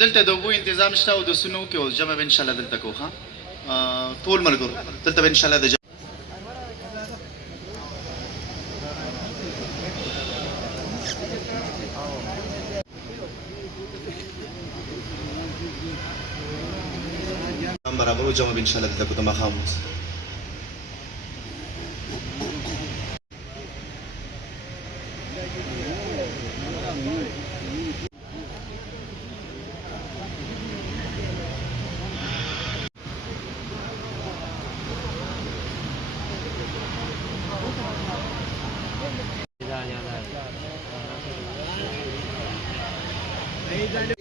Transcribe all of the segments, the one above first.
دلته د وو تنظیم شته او د سنو کې اوس جمع به ان شاء الله دلته کوه ټول ملګرو دلته به ان شاء الله د برابر جمع به ان شاء الله دلته کوه مخام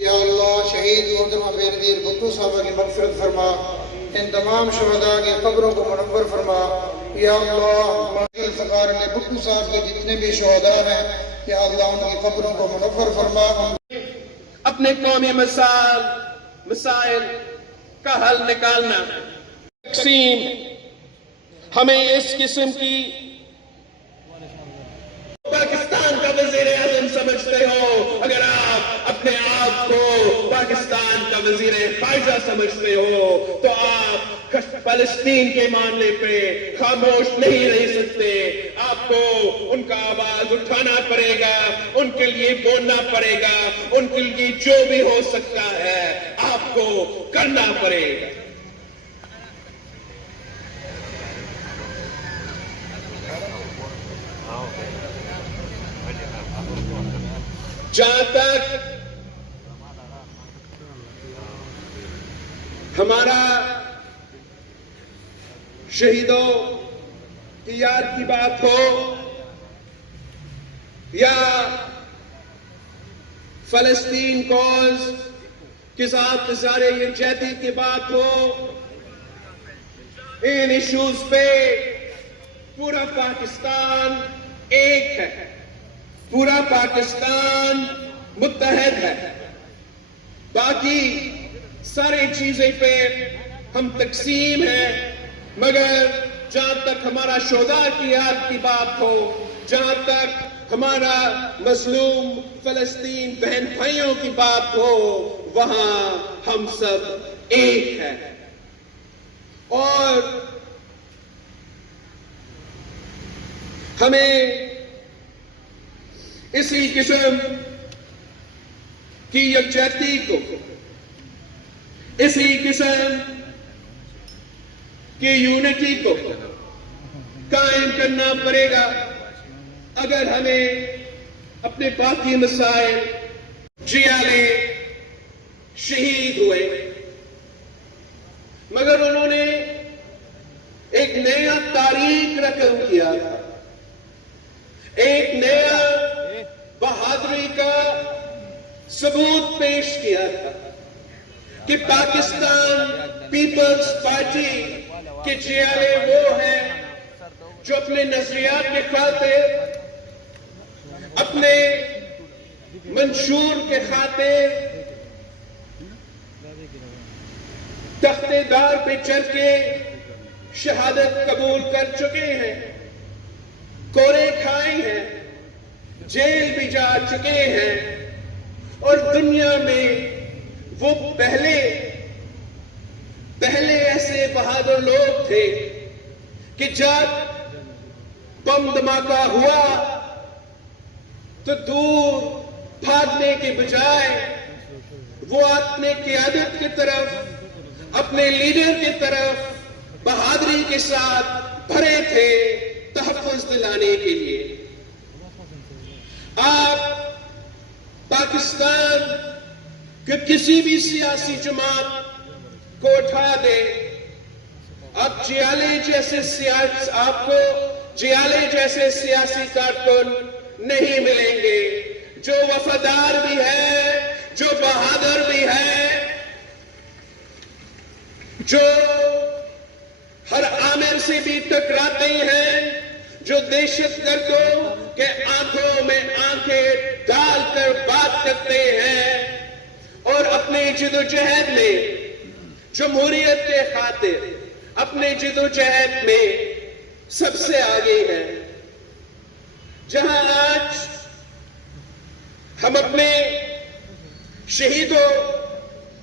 या अल्लाह शहीद मोहतरमा बेनज़ीर भुट्टो साहब की मग़फ़िरत फरमा, इन तमाम शुहदा की कब्रों को मुनव्वर फरमा। या अल्लाह फ़क़ार ने भुट्टो साहब के जितने भी शुहदा हैं या अल्लाह उनकी कब्रों को मुनव्वर फरमा। अपने कौमी मसाइल का हल निकालना। तक़सीम हमें इस किस्म की पाकिस्तान का वज़ीर आज़म समझते हो, अगर आप अपने आप को पाकिस्तान का वज़ीर ख़ारिजा समझते हो तो आप फ़लस्तीन के मामले पे खामोश नहीं रह सकते। आपको उनका आवाज उठाना पड़ेगा, उनके लिए बोलना पड़ेगा, उनके लिए जो भी हो सकता है आपको करना पड़ेगा। जहां तक हमारा शहीदों की याद की बात हो या फलस्तीन कॉज के साथ इज़हार यकजहती की बात हो, इन इश्यूज पे पूरा पाकिस्तान एक है, पूरा पाकिस्तान मुत्तहद है। बाकी सारी चीजें पे हम तकसीम हैं, मगर जहां तक हमारा शोहदा की याद की बात हो, जहां तक हमारा मजलूम फलस्तीन बहन भाइयों की बात हो, वहां हम सब एक हैं। और हमें इसी किस्म की यकजहती को, इसी किस्म की यूनिटी को कायम करना पड़ेगा अगर हमें अपने बाकी मसाइल जियाले शहीद हुए, मगर उन्होंने एक नया तारीख रकम किया था, एक नया बहादुरी का सबूत पेश किया था कि पाकिस्तान पीपल्स पार्टी के जियाले वो हैं जो अपने नजरियात के खातिर, अपने मंशूर के खातिर तख्तेदार पे चढ़ के शहादत कबूल कर चुके हैं, कोरे खाए हैं, जेल भी जा चुके हैं। और दुनिया में वो पहले ऐसे बहादुर लोग थे कि जब बम धमाका हुआ तो दूर भागने के बजाय वो अपने क़यादत की तरफ, अपने लीडर की तरफ बहादुरी के साथ भरे थे तहफ़्फ़ुज़ दिलाने के लिए। आप पाकिस्तान के किसी भी सियासी जमात को उठा दे, अब आपको जियाले जैसे सियासी कारकुन नहीं मिलेंगे जो वफादार भी है, जो बहादुर भी है, जो हर आमिर से भी टकराते हैं, जो दहशतगर्दों के आंखों में आंखें डालकर बात करते हैं और अपने जिदोजहद में, जमहूरियत के खातिर अपने जिदोजहद में सबसे आगे हैं। जहां आज हम अपने शहीदों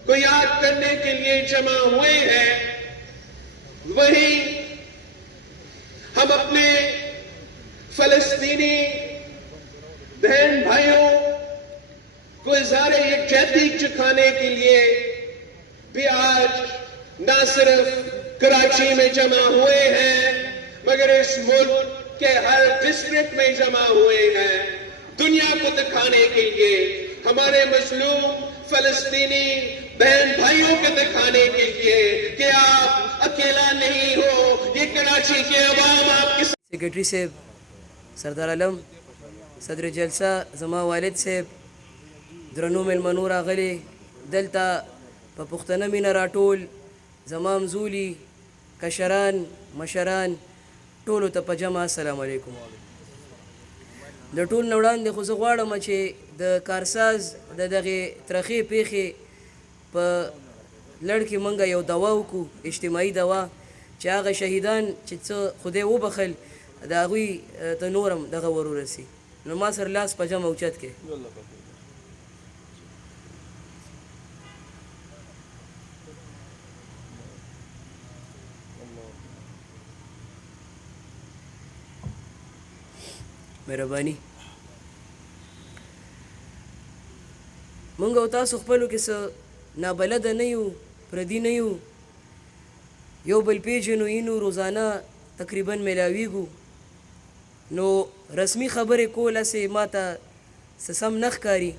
को याद करने के लिए जमा हुए हैं, वहीं हम अपने फलस्तीनी बहन भाइयों को इज़हारे यकजहती चुकाने के लिए भी आज न सिर्फ कराची में जमा हुए हैं, मगर इस मुल्क के हर डिस्ट्रिक्ट में जमा हुए हैं, दुनिया को दिखाने के लिए, हमारे मजलूम फलस्तीनी बहन भाइयों को दिखाने के लिए कि आप अकेला नहीं हो, ये कराची के अवाम आपके सेक्रेटरी साहब, सरदार आलम, सदर जलसा, जमा वालिद साहब, درنو میلمنو راغلي دلته په پښتنه مینه راټول زما همزولي کشران مشران ټولو ته په جمع السلام علیکم. د ټول نه وړاندې خو زه غواړم چې د کارساز د دغې ترخې پیښې په لړ کې موږ یو دوا وکړو، اجتماعي دوا، چې هغه شهیدان چې څه خدای وبخل د هغوی ته نورم دغه ور ورسي. نو ما سره لاس په جمع اوچت کې. مهرباني مونږ او تاسو خپلو کې څه نابلده نه یو، پردي نه یو، یو بل پیژنو، اینو روزانه تقریبا میلاویږو، نو رسمي خبرې کول هسې ماته څه سم نه ښکاري.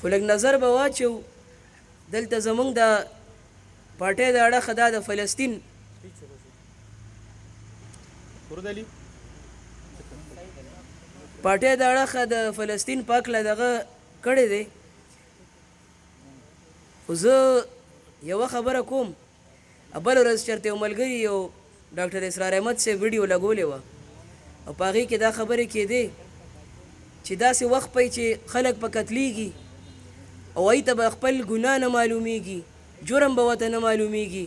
خو لږ نظر به واچو دلته زمونږ د پارټۍ د اړخه دا د فلسطین پارټۍ د اړخه د فلسطین پاکله دغه کړی دی. خو زه یوه خبره کوم، بله ورځ چېرته یو ملګري یو ډاکټر اسرار احمد صاحب ویډیو لګولې وه او په هغې کې دا خبرې کېدې چې داسې وخت پی چې خلک په قتلیږي او هغوی ته به خپل ګناه نه معلومیږي، جرم به ورته نه معلومیږي،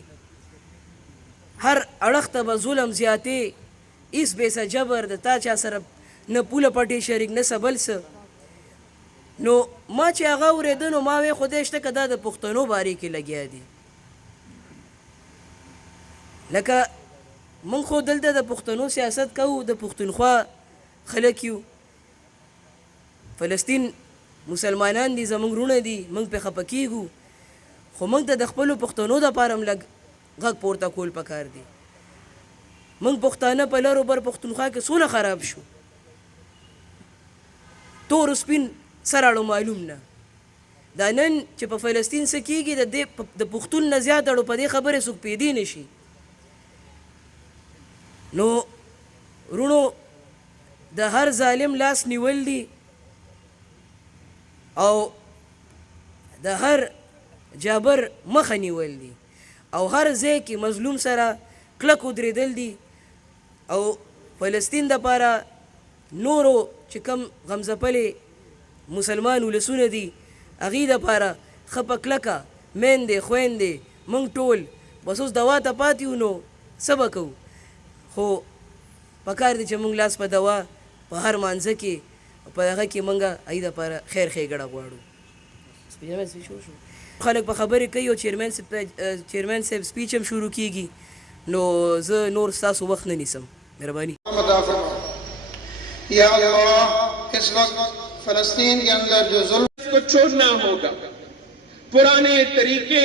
هر اړخ ته به ظلم زیاتې، هېڅ بیسه جبر د تا چا سره نه پوله پټې شریک نه څه بل څه. نو ما چې هغه اورېده نو ما وی خدای شته که دا د پښتنو بارې کې لګیا دي. لکه موږ خو دلته د پښتنو سیاست کوو، د پښتونخوا خلک یو، فلسطین مسلمانان دي، زموږ وروڼه دي، موږ پرې خفه کېږو، خو موږ ته د خپلو پښتنو دپاره هم لږ غږ پورته کول پکار دي. موږ پښتانه په لر و بر پښتونخوا کې څونه خراب شو، تور سپین سراړو معلوم نه. دا نن چې په فلسطین څه کېږي د پښتون نه زیات اړو په دې خبرې څوک پیدې نه شي. نو وروڼو د هر ظالم لاس نیول دي او د هر جابر مخه نیول دي او هر ځای کې مظلوم سره کلک ودرېدل دي او فلسطین دپاره نورو چې کوم غمځپلې مسلمان ولسونه دي هغې دپاره ښه په کلکه میندې خویندې موږ ټول بس اوس دوا ته پاتې یو، نو څه به کوو؟ خو پکار دی چې موږ لاس په دوا په هر مانځه کې په هغه کې موږ هغې دپاره خیر ښېګړه غواړو. خلک په خبرې کوي او چیرمین صاحب سپیچ هم شروع کېږي، نو زه نور ستاسو وخت نه نیسم. مهرباني. یا اللہ اس وقت فلسطین کے اندر جو ظلم کو چھوڑنا ہوگا، पुराने तरीके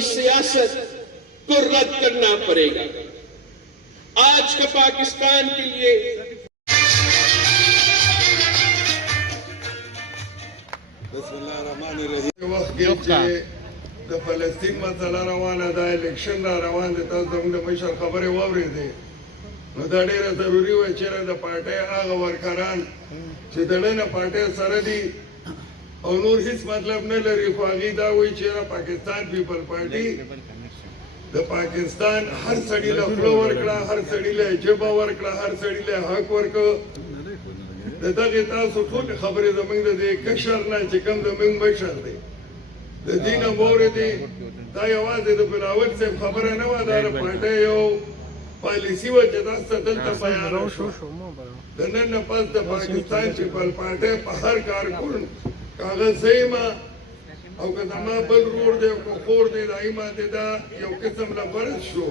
सियासत को रद्द करना पड़ेगा। आज का पाकिस्तान के लिए وخت کې چې د فلسطین مسله روانه ده، الیکشن را روان دی، تاسو زموږ د مشر خبرې واورېدې، نو دا ډېره ضروري وه چې د پارټۍ هغه ورکران چې د ډنه پارټۍ سره دي او نور هیڅ مطلب نه لري، خو هغې دا وایي چې پاکستان پیپل پارټي د پاکستان هر سړي له خوله ورکړه، هر سړي له ژبه ورکړه، هر سړي له حق ورکړه. د دغې تاسو ټولې خبرې زموږ د دې کشر نه چې کوم زموږ مشر دی د دې نه واورېدې دا یوازې د بلاول صاحب خبره نه وه، دا د پارټۍ یو پالیسي وه چې تاسو ته دلته بیانه شوه. د نن نه پس د پاکستان پیپل پارټۍ په هر کارکن کاغذ صحیح او که زما بل رور دی او که خور دی د هغې باندې دا یو قسم نه فرض شو.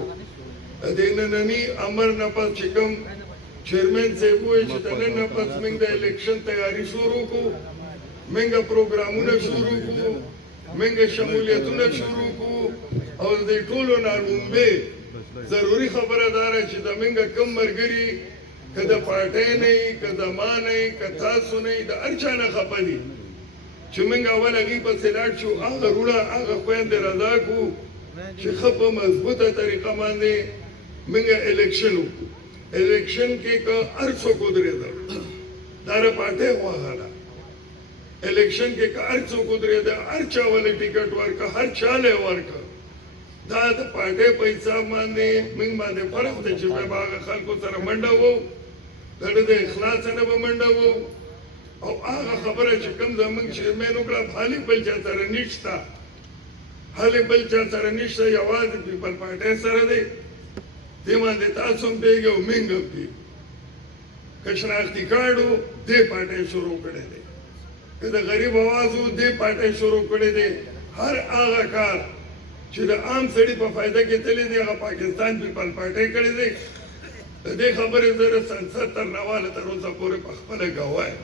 د ننني امر نه پس چې کوم چیرمن صاحب وویل چې د نن نه پس موږ د الیکشن تیاري شروع کړو، موږ پروګرامونه شروع کړو، موږ شمولیتونه شروع کړو او د دې ټولو نه لومبې ضروري خبره دا ده چې زموږ کوم ملګري که د پارټۍ نه وي، که زما نه وي، که تاسو نه وي، د هر چا نه خفه دي چې موږ اول هغې پسې لاړ شو، هغه وروڼه هغه خویندې رضا کړو چې ښه په مضبوطه طریقه باندې موږ الیکشن وکړو. الیکشن کې که هر څوک ودرېده دا د پارټۍ خواږه ده. الیکشن کې که هر څوک ودرېده، هر چا ولې ټکټ ورکړه، هر چا له یې ورکړه، دا د پارټۍ په حساب باندې موږ باندې فرق دی چې موږ به هغه خلکو سره منډه وو، د ده د اخلاص نه به منډه وو او هغه خبره چې کوم زموږ چیرمین وکړه حالې بل چا سره نشته، حالې بل چا سره نشته، یوازې پیپل پارټۍ سره دی. دې باندې تاسو هم پوهېږئ او موږ هم پوهېږو. که شناختي کارډ و دې پارټۍ شروع کړی دی، که د غریب آواز و دې پارټۍ شروع کړی دی. هر هغه کار چې د عام سړي په فایده کې تللی دی هغه پاکستان پیپل پارټۍ کړی دی. د دې خبرې زه د سنسد تر نواله تر اوسه پورې په خپله ګواه یم.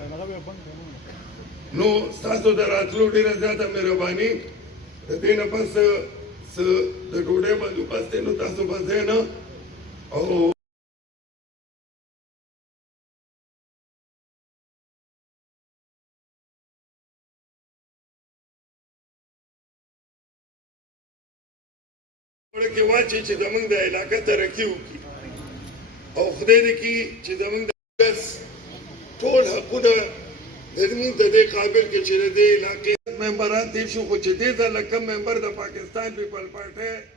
نو ستاسو د راتلو ډېره زیاته مهرباني. د دې نه پس د ډوډۍ بندوبست دی، نو تاسو به ځئ نه او کې واچي چې زموږ د علاقه ترقي وکړي او خدای دې کړي چې زموږ د ټول حقونه زموږ د دې قابل کې چې د دې علاقې ممبران تېر شو، خو چې دې ځله کوم ممبر د پاکستان پیپل پارټۍ